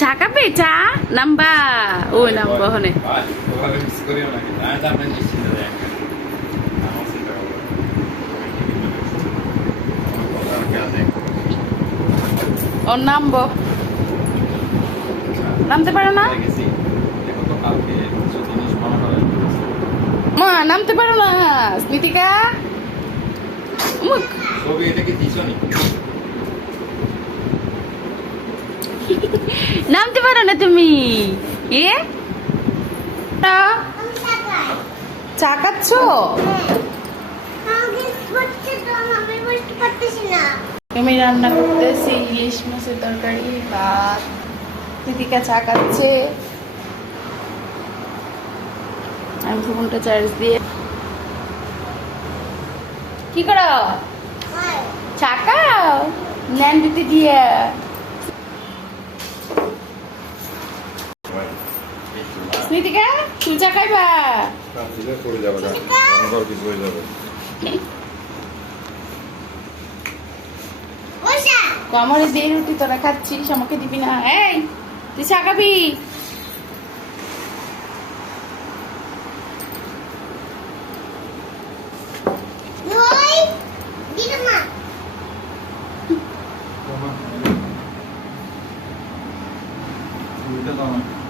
চা খাবে? চা নাম্বা ওই নাম্বা হনে ওর নামবো, নামতে পারো না মা, নামতে পারো না স্মৃতিকা, নামতে পারো না তুমি। এ চা খাচ্ছ? আমি রান্না করতেছি ইলিশ মাছের তরকারি, ভাত। দিদিকা চা খাচ্ছে, আমি ফোনটা চার্জ দিয়ে। কি করো? চা খাও নেন দিতে দিয়ে। স্মৃতিকা তুমি চা খাইবা? আমার দিয়ে রুটি তোরা খাচ্ছিস, আমাকে দিবি না? এই তুই চা খাবি? Mama.